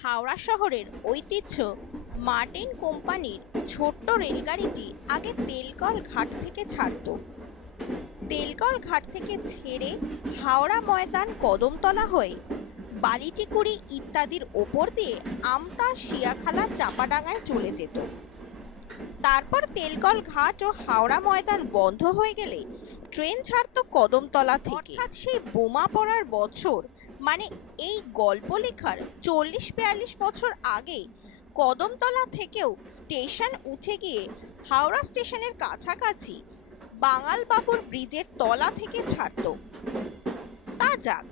হাওড়া শহরের ঐতিহ্য মার্টিন কোম্পানির ছোট্ট রেলগাড়িটি আগে তেলকল ঘাট থেকে ছাড়ত। তেলকল ঘাট থেকে ছেড়ে হাওড়া ময়দান, কদমতলা হয়ে বালিটিকুড়ি ইত্যাদির ওপর দিয়ে আমতা, শিয়াখালা, চাপাডাঙ্গায় চলে যেত। তারপর তেলকল ঘাট ও হাওড়া ময়দান বন্ধ হয়ে গেলে ট্রেন ছাড়ত কদমতলা থেকে। অর্থাৎ সেই বোমা পড়ার বছর, মানে এই গল্প লেখার 40-42 বছর আগে কদমতলা থেকেও স্টেশন উঠে গিয়ে হাওড়া স্টেশনের কাছাকাছি বাঙালবাবুর ব্রিজের তলা থেকে ছাড়ত। তা যাক,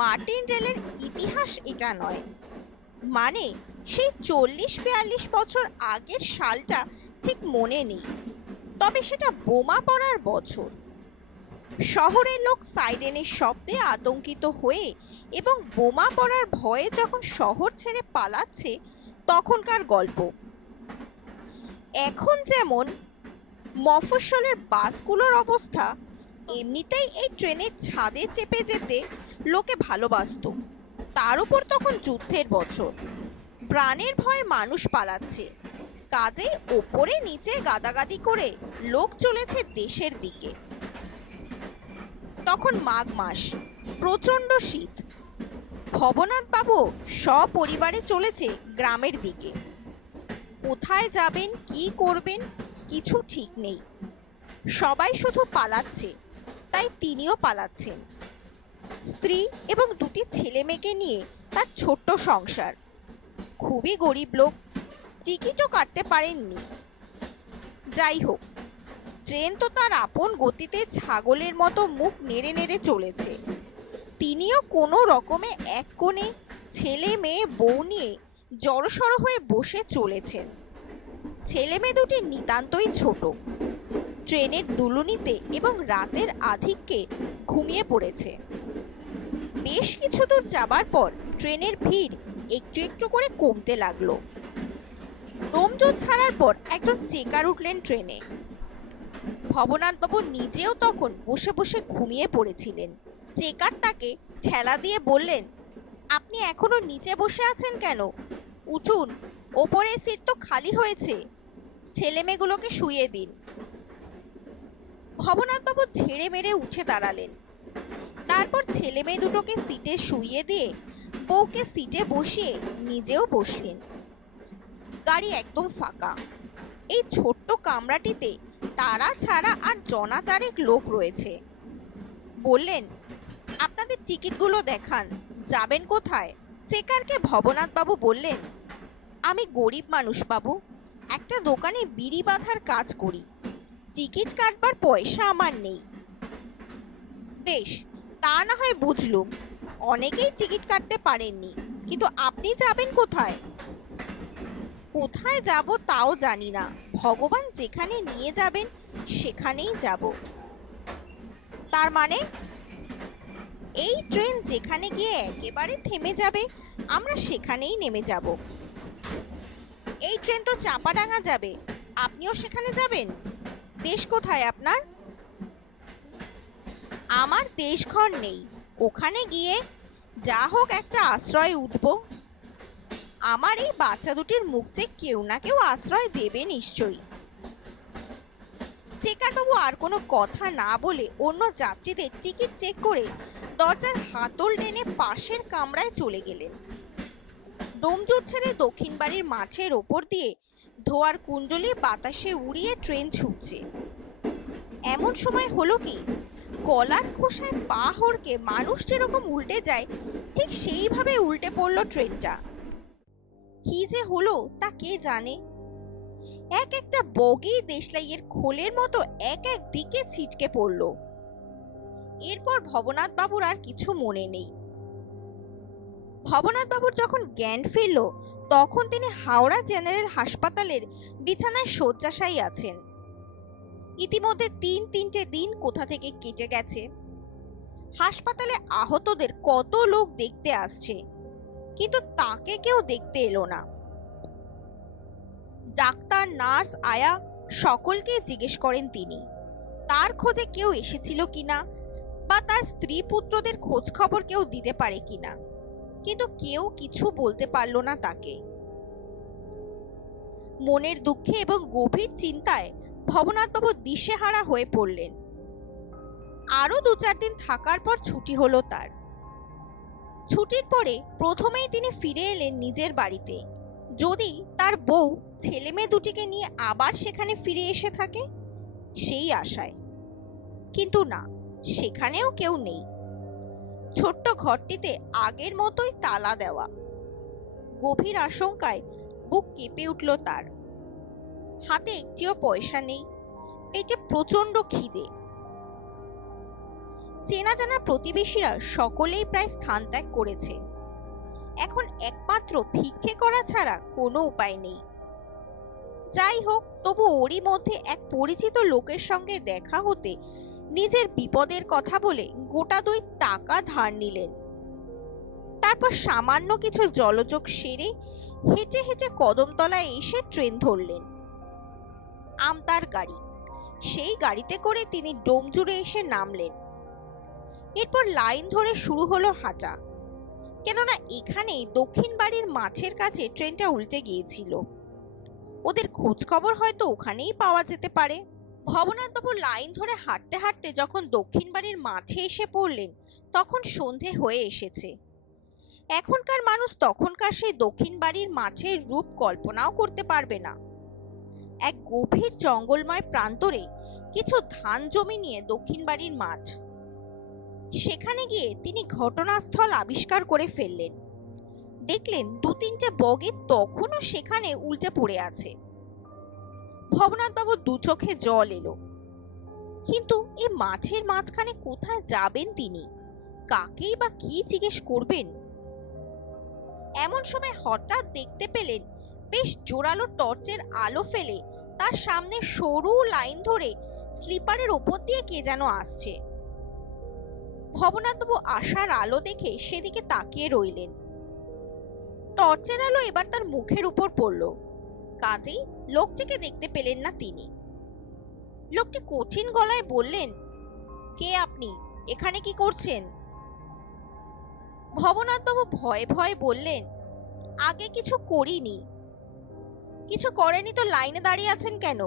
মার্টিন রেলের ইতিহাস এটা নয়, মানে সেই 40-42 বছর আগের সালটা ঠিক মনে নেই, তবে সেটা বোমা পড়ার বছর। শহরের লোক সাইরেনের শব্দে আতঙ্কিত হয়ে এবং বোমা পড়ার ভয়ে যখন শহর ছেড়ে পালাচ্ছে তখনকার গল্প। এখন যেমন মফস্বলের বাসগুলোর অবস্থা, এমনিতেই এই ট্রেনের ছাদে চেপে যেতে লোকে ভালোবাসত। তার উপর তখন যুদ্ধের বছর, প্রাণের ভয়ে মানুষ পালাচ্ছে, কাজেই ওপরে নিচে গাদাগাদি করে লোক চলেছে দেশের দিকে। তখন মাঘ মাস, প্রচণ্ড শীত। ভবনাথ বাবু সপরিবারে চলেছে গ্রামের দিকে। কোথায় যাবেন, কি করবেন, কিছু ঠিক নেই। সবাই শুধু পালাচ্ছে, তাই তিনিও পালাচ্ছেন। স্ত্রী এবং দুটি ছেলে মেয়েকে নিয়ে তার ছোট্ট সংসার। খুবই গরিব লোক, টিকিটও কাটতে পারেননি। যাই হোক, ট্রেন তো তার আপন গতিতে ছাগলের মতো মুখ নেড়ে নেড়ে চলেছে। তিনিও কোনো রকমে এক কোণে ছেলে মেয়ে বউ নিয়ে জড়সড় হয়ে বসে চলেছেন। ছেলে মেয়ে দুটি নিতান্তই ছোট, ট্রেনের দুলুনিতে এবং রাতের আধিক্যে ঘুমিয়ে পড়েছে। বেশ কিছু দূর যাবার পর ট্রেনের ভিড় একটু একটু করে কমতে লাগলো। ডোমজুর ছাড়ার পর একজন চেকার উঠলেন ট্রেনে। ভবনাথবাবু নিজেও তখন বসে বসে ঘুমিয়ে পড়েছিলেন। চেকার তাকে ঠেলা দিয়ে বললেন, আপনি এখনো নিচে বসে আছেন কেন? উঠুন, ওপরের সিট তো খালি হয়েছে, ছেলে মেয়েগুলোকে শুইয়ে দিন। ভবনাথবাবু ঝেড়ে মেরে উঠে দাঁড়ালেন। তারপর ছেলে মেয়ে দুটোকে সিটে শুইয়ে দিয়ে বউকে সিটে বসিয়ে নিজেও বসলেন। গাড়ি একদম ফাঁকা। এই ছোট্ট কামরাটিতে তারা ছাড়া আর জনা চারেক লোক রয়েছে। বললেন, আপনাদের টিকিটগুলো দেখান, যাবেন কোথায়? চেকারকে ভবনাথ বাবু বললেন, আমি গরিব মানুষ বাবু, একটা দোকানে বিড়ি বাঁধার কাজ করি, টিকিট কাটবার পয়সা আমার নেই। বেশ, তা না হয় বুঝলুম, অনেকেই টিকিট কাটতে পারেননি, কিন্তু আপনি যাবেন কোথায়? কোথায় যাব তাও জানি না, ভগবান যেখানে নিয়ে যাবেন সেখানেই যাব। তার মানে? এই ট্রেন যেখানে গিয়ে একেবারে থেমে যাবে আমরা সেখানেই নেমে যাব। এই ট্রেন তো চাপাডাঙ্গা যাবে, আপনিও সেখানে যাবেন? দেশ কোথায় আপনার? আমার দেশ ঘর নেই, ওখানে গিয়ে যা হোক একটা আশ্রয় উঠব। আমার এই বাচ্চা দুটির মুখ যে কেউ না কেউ আশ্রয় দেবে নিশ্চয়ই। চেকারবাবু আর কোনো কথা না বলে অন্য যাত্রীদের টিকিট চেক করে দরজার হাতল টেনে পাশের কামরায় চলে গেলেন। ডোমজুর ছেড়ে দক্ষিণ বাড়ির মাঠের ওপর দিয়ে ধোয়ার কুণ্ডলি বাতাসে উড়িয়ে ট্রেন ছুটছে। এমন সময় হলো কি, গলার খোসায় পা হড়কে মানুষ যেরকম উল্টে যায় ঠিক সেইভাবে উল্টে পড়লো ট্রেনটা। কি যে হলো তা কে জানে। এক একটা বগি দেশলাইয়ের খোলের মতো এক এক দিকে ছিটকে পড়ল। এরপর ভবনাথ বাবুর আর কিছু মনে নেই। ভবনাথ বাবুর যখন জ্ঞান ফিরল তখন তিনি হাওড়া জেনারেল হাসপাতালের বিছানায় শয্যাশায়ী আছেন। ইতিমধ্যে 3-3টে দিন কোথা থেকে কেটে গেছে। হাসপাতালে আহতদের কত লোক দেখতে আসছে, কিন্তু তাকে কেউ দেখতে এলো না। ডাক্তার, নার্স, আয়া সকলকে জিজ্ঞেস করেন তিনি, তার খোঁজে কেউ এসেছিল কিনা বা তার স্ত্রী পুত্রদের খোঁজ খবর কেউ দিতে পারে কিনা। কিন্তু কেউ কিছু বলতে পারল না তাকে। মনের দুঃখে এবং গভীর চিন্তায় ভবনাথবাবু দিশেহারা হয়ে পড়লেন। আরো 2-4 দিন থাকার পর ছুটি হলো তার। ছুটির পরে প্রথমেই তিনি ফিরে এলেন নিজের বাড়িতে, যদি তার বউ ছেলে মেয়ে দুটিকে নিয়ে আবার সেখানে ফিরে এসে থাকে সেই আশায়। কিন্তু না, সেখানেও কেউ নেই। ছোট্ট ঘরটিতে আগের মতোই তালা দেওয়া। গভীর আশঙ্কায় বুক কেঁপে উঠল তার। হাতে একটিও পয়সা নেই, পেটে প্রচন্ড খিদে। চেনা জানা প্রতিবেশীরা সকলেই প্রায় স্থান ত্যাগ করেছে। এখন একমাত্র ভিক্ষে করা ছাড়া কোনো উপায় নেই। যাই হোক, তবু ওরই মধ্যে এক পরিচিত লোকের সঙ্গে দেখা হতে নিজের বিপদের কথা বলে গোটা 2 টাকা ধার নিলেন। তারপর সামান্য কিছু জলযোগ সেরে হেঁটে হেঁটে কদমতলায় এসে ট্রেন ধরলেন। আমতার গাড়ি, সেই গাড়িতে করে তিনি ডোমজুড়ে এসে নামলেন। এরপর লাইন ধরে শুরু হলো হাঁটা, কেননা এখানে দক্ষিণ বাড়ির মাঠের কাছে ট্রেনটা উল্টে গিয়েছিল। ওদের খোঁজ খবর হয়তো ওখানেই পাওয়া যেতে পারে। ভবনাথবাবু লাইন ধরে হাঁটতে হাঁটতে যখন দক্ষিণ বাড়ির মাঠে এসে পড়লেন তখন সন্ধে হয়ে এসেছে। এখনকার মানুষ তখনকার সেই দক্ষিণ বাড়ির মাঠের রূপ কল্পনাও করতে পারবে না। এক গভীর জঙ্গলময় প্রান্তরে কিছু ধান জমি নিয়ে দক্ষিণ বাড়ির মাঠ। সেখানে গিয়ে তিনি ঘটনাস্থল আবিষ্কার করে ফেললেন। দেখলেন 2-3টে বগি তখনও সেখানে উল্টে পড়ে আছে। ভবনাথবাবু 2 চোখে জল এলো। কিন্তু এই মাঠের মাঝখানে কোথায় যাবেন তিনি? কাকেই বা কি জিজ্ঞেস করবেন? এমন সময় হঠাৎ দেখতে পেলেন বেশ জোরালো টর্চের আলো ফেলে তার সামনে সরু লাইন ধরে স্লিপারের ওপর দিয়ে কে যেন আসছে। ভবনাথবাবু আসার আলো দেখে সেদিকে তাকিয়ে রইলেন। টর্চের আলো এবার তার মুখের উপর পড়ল, কাজেই লোকটিকে দেখতে পেলেন না তিনি। লোকটি কঠিন গলায় বললেন, কে আপনি? এখানে কি করছেন? ভবনাথবাবু ভয়ে ভয়ে বললেন, আগে কিছু করিনি। কিছু করেনি তো লাইনে দাঁড়িয়ে আছেন কেন?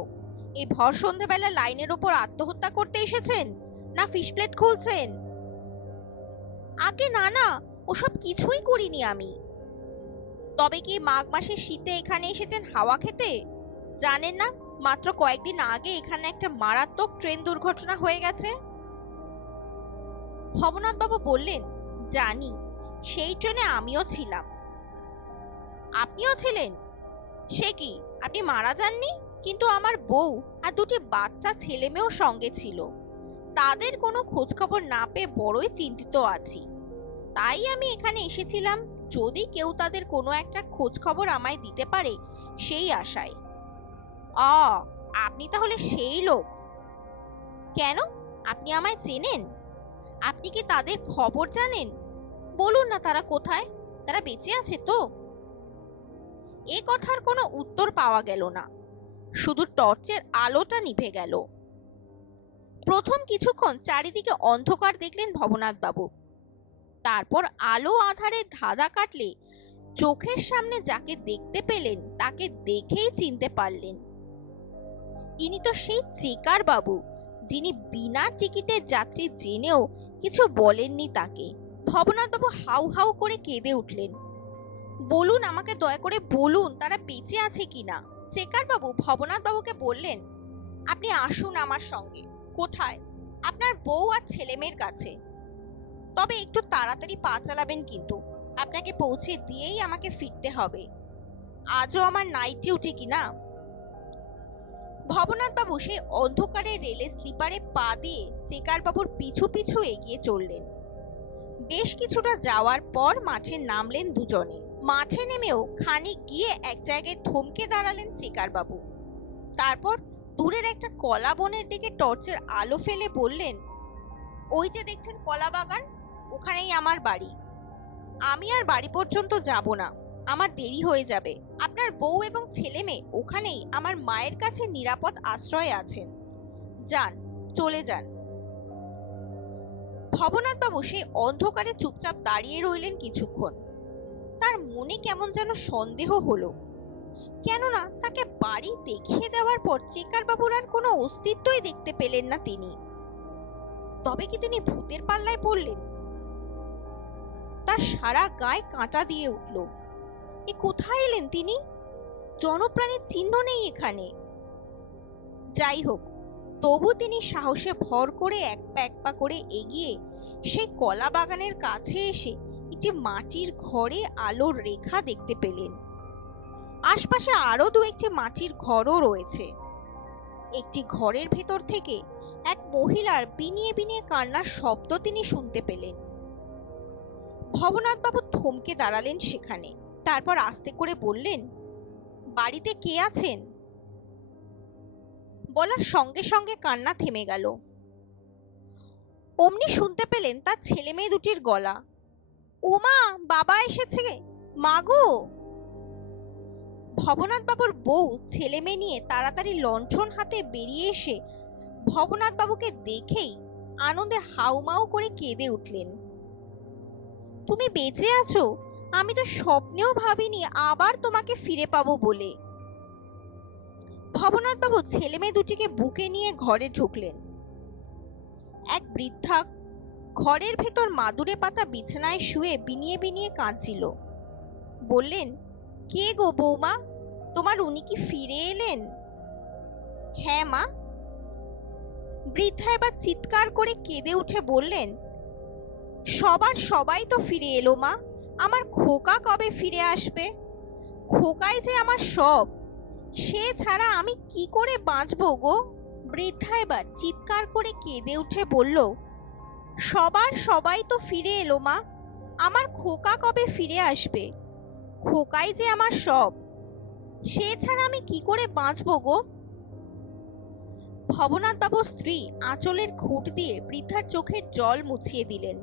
এই ভর সন্ধ্যেবেলা লাইনের উপর আত্মহত্যা করতে এসেছেন, না ফিশ প্লেট খুলছেন? আগে না না, ওসব কিছুই করিনি আমি। তবে কি মাঘ মাসের শীতে এখানে এসেছেন হাওয়া খেতে? জানেন না মাত্র কয়েকদিন আগে এখানে একটা মারাত্মক ট্রেন দুর্ঘটনা হয়ে গেছে? ভবনাথবাবু বললেন, জানি, সেই ট্রেনে আমিও ছিলাম। আপনিও ছিলেন? সে কি, আপনি মারা যাননি? কিন্তু আমার বউ আর 2টি বাচ্চা ছেলে মেয়েও সঙ্গে ছিল। তাদের কোনো খোঁজ খবর না পেয়ে বড়ই চিন্তিত আছি। তাই আমি এখানে এসেছিলাম, যদি কেউ তাদের কোনো একটা খোঁজ খবর আমায় দিতে পারে সেই আশায়। আপনি তাহলে সেই লোক? কেন, আপনি আমায় চেনেন? আপনি কি তাদের খবর জানেন? বলুন না, তারা কোথায়? তারা বেঁচে আছে তো? এ কথার কোনো উত্তর পাওয়া গেল না, শুধু টর্চের আলোটা নিভে গেল। প্রথম কিছুক্ষণ চারিদিকে অন্ধকার দেখলেন ভবনাথবাবু। তারপর আলো আধারে ধাঁধা কাটলে চোখের সামনে যাকে দেখতে পেলেন তাকে দেখেই চিনতে পারলেন। ইনি তো সেই চেকার বাবু, যিনি বিনা টিকিটের যাত্রী জেনেও কিছু বলেননি তাকে। ভবনাথবাবু হাউ হাউ করে কেঁদে উঠলেন। বলুন, আমাকে দয়া করে বলুন, তারা বেঁচে আছে কিনা। চেকার বাবু ভবনাথবাবুকে বললেন, আপনি আসুন আমার সঙ্গে। কোথায়? আপনার বউ আর ছেলে মেয়ের কাছে। তবে একটু তাড়াতাড়ি পা চালাবেন, কিন্তু আপনাকে পৌঁছে দিয়েই আমাকে ফিরতে হবে। আজও আমার নাইট ডিউটি কিনা। ভবনাথবাবু সেই অন্ধকারে রেলে স্লিপারে পা দিয়ে চেকার বাবুর পিছু পিছু এগিয়ে চললেন। বেশ কিছুটা যাওয়ার পর মাঠে নামলেন দুজনে। মাঠে নেমেও খানিক গিয়ে এক জায়গায় থমকে দাঁড়ালেন চেকার বাবু। তারপর দূরের একটা কলা বনের দিকে টর্চের আলো ফেলে বললেন, ওই যে দেখছেন কলা বাগান, ওখানেই আমার বাড়ি। আমি আর বাড়ি পর্যন্ত যাব না, আমার দেরি হয়ে যাবে। আপনার বউ এবং ছেলে মেয়ে ওখানেই আমার মায়ের কাছে নিরাপদ আশ্রয়ে আছেন। যান, চলে যান। ভবনাথবাবু সেই অন্ধকারে চুপচাপ দাঁড়িয়ে রইলেন কিছুক্ষণ। তার মনে কেমন যেন সন্দেহ হলো, কেননা তাকে বাড়ি দেখিয়ে দেওয়ার পর চেকার বাবুর আর কোনো অস্তিত্বই দেখতে পেলেন না তিনি। তবে কি তিনি ভূতের পাল্লায় পড়লেন? তার সারা গায়ে কাঁটা দিয়ে উঠল। এ কোথায় এলেন তিনি? জনপ্রাণীর চিহ্ন নেই এখানে। যাই হোক, তবু তিনি সাহসে ভর করে এক পা করে এগিয়ে সেই কলা বাগানের কাছে এসে একটি মাটির ঘরে আলোর রেখা দেখতে পেলেন। আশপাশে আরো দু একটি মাটির ঘরও রয়েছে। একটি ঘরের ভেতর থেকে এক মহিলার বিনিয়ে বিনিয়ে কান্নার শব্দ তিনি শুনতে পেলেন। ভবনাথ বাবু থমকে দাঁড়ালেন সেখানে। তারপর আস্তে করে বললেন, বাড়িতে কে আছেন? বলার সঙ্গে সঙ্গে কান্না থেমে গেল। অমনি শুনতে পেলেন তার ছেলে মেয়ে দুটির গলা। ওমা, বাবা এসেছে, মাগো! ভবনাথ বাবুর বউ ছেলে মেয়ে নিয়ে তাড়াতাড়ি লণ্ঠন হাতে বেরিয়ে এসে ভবনাথ বাবুকে দেখেই আনন্দে হাউমাউ করে কেঁদে উঠলেন। তুমি বেঁচে আছো? আমি তো স্বপ্নেও ভাবিনি আবার তোমাকে ফিরে পাবো বলে। ভবনাথ বাবু ছেলে মেয়ে দুটিকে বুকে নিয়ে ঘরে ঢুকলেন। এক বৃদ্ধা ঘরের ভেতর মাদুরে পাতা বিছানায় শুয়ে বিনিয়ে বিনিয়ে কাঁদছিল। বললেন, কে গো বৌমা, তোমার উনি কি ফিরে এলেন? হ্যাঁ মা। বৃদ্ধা এবার চিৎকার করে কেঁদে উঠে বললেন, সবাই তো ফিরে এলো মা, আমার খোকা কবে ফিরে আসবে? খোকাই যে আমার সব, সে ছাড়া আমি কি করে বাঁচবো গো? বৃদ্ধা এবার চিৎকার করে কেঁদে উঠে বলল, সবাই তো ফিরে এলো মা, আমার খোকা কবে ফিরে আসবে? খোকাই যে আমার সব, সে ছাড়া আমি কি করে বাঁচবো গো? ভবনাথ বাবুর স্ত্রী আঁচলের খুঁট দিয়ে বৃদ্ধার চোখের জল মুছিয়ে দিলেন।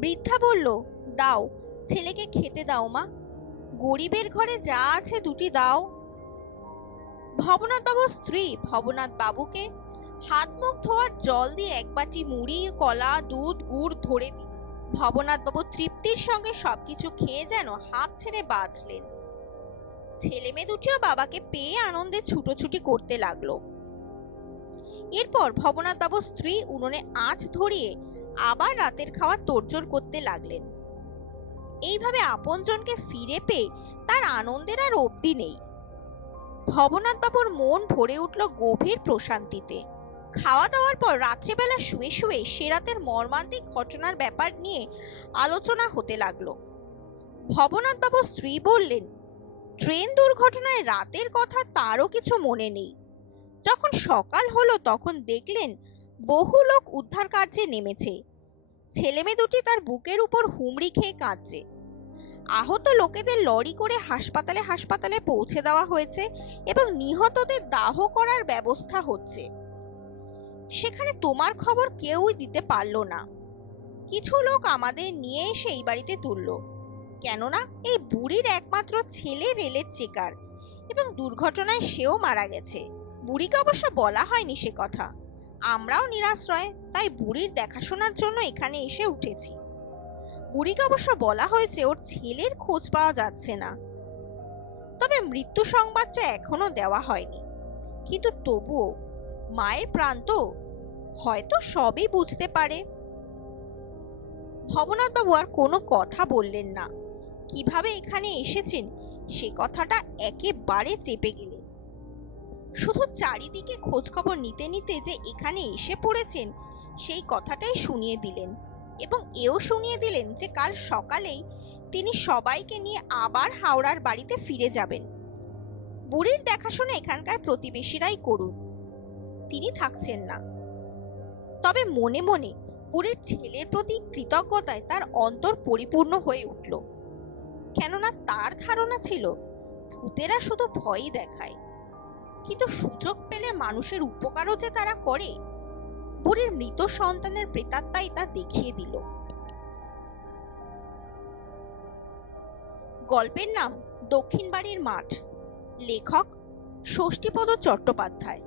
বৃদ্ধা বলল, দাও, ছেলেকে খেতে দাও মা, গরিবের ঘরে যা আছে দুটি দাও। ভবনাথ বাবুর স্ত্রী ভবনাথ বাবুকে হাত মুখ ধোয়ার জল দিয়ে এক বাটি মুড়ি, কলা, দুধ, গুড় ধরে দিল। ভবনাথ বাবু তৃপ্তির সঙ্গে সবকিছু খেয়ে যেন হাঁপ ছেড়ে বাঁচলেন। ছেলে মেয়ে দুটিও বাবাকে পেয়ে আনন্দে ছুটোছুটি করতে লাগলো। এরপর ভবনাথ বাবুর স্ত্রী উনুনে আঁচ ধরিয়ে আবার রাতের খাওয়া তোড়জোড় করতে লাগলেন। এইভাবে আপনজনকে ফিরে পেয়ে তার আনন্দের আর অবধি নেই। ভবনাথ বাবুর মন ভরে উঠল গভীর প্রশান্তিতে। খাওয়া দাওয়ার পর রাত্রেবেলা শুয়ে শুয়ে সে রাতের মর্মান্তিক ঘটনার ব্যাপার নিয়ে আলোচনা হতে লাগলো। ভবনাথ বাবুর স্ত্রী বললেন, ট্রেন দুর্ঘটনায় রাতের কথা তারও কিছু মনে নেই। যখন সকাল হলো তখন দেখলেন বহু লোক উদ্ধার কার্যে নেমেছে। ছেলেমেয়ে দুটি তার বুকের উপর হুমড়ি খেয়ে কাঁদছে। আহত লোকেদের লরি করে হাসপাতালে পৌঁছে দেওয়া হয়েছে এবং নিহতদের দাহ করার ব্যবস্থা হচ্ছে। সেখানে তোমার খবর কেউই দিতে পারল না। কিছু লোক আমাদের নিয়ে এসে এই বাড়িতে তুলল, কেননা এই বুড়ির একমাত্র ছেলে রেলের চেকার এবং দুর্ঘটনায় সেও মারা গেছে। বুড়িকে অবশ্য বলা হয়নি সে কথা। আমরাও নিরাশ্রয়, তাই বুড়ির দেখাশোনার জন্য এখানে এসে উঠেছি। বুড়িকে অবশ্য বলা হয়েছে ওর ছেলের খোঁজ পাওয়া যাচ্ছে না, তবে মৃত্যু সংবাদটা এখনো দেওয়া হয়নি। কিন্তু তবুও মায়ের প্রাণ তো, হয়তো সবই বুঝতে পারে। ভবনাথ বাবু আর কোনো কথা বললেন না। কিভাবে এখানে এসেছেন সে কথাটা একেবারে চেপে গেলেন। শুধু চারিদিকে খোঁজ খবর নিতে নিতে যে এখানে এসে পড়েছেন সেই কথাটাই শুনিয়ে দিলেন, এবং এও শুনিয়ে দিলেন যে কাল সকালেই তিনি সবাইকে নিয়ে আবার হাওড়ার বাড়িতে ফিরে যাবেন। বুড়ির দেখাশোনা এখানকার প্রতিবেশীরাই করুন, তিনি থাকছেন না। তবে মনে মনে বুড়ির ছেলের প্রতি কৃতজ্ঞতায় তার অন্তর পরিপূর্ণ হয়ে উঠল। কেননা তার ধারণা ছিল ভূতেরা শুধু ভয়ই দেখায়, কিন্তু সুযোগ পেলে মানুষের উপকারও যে তারা করে, বুড়ির মৃত সন্তানের প্রেতাত্মাই তা দেখিয়ে দিল। গল্পের নাম দক্ষিণ বাড়ির মাঠ। লেখক ষষ্ঠীপদ চট্টোপাধ্যায়।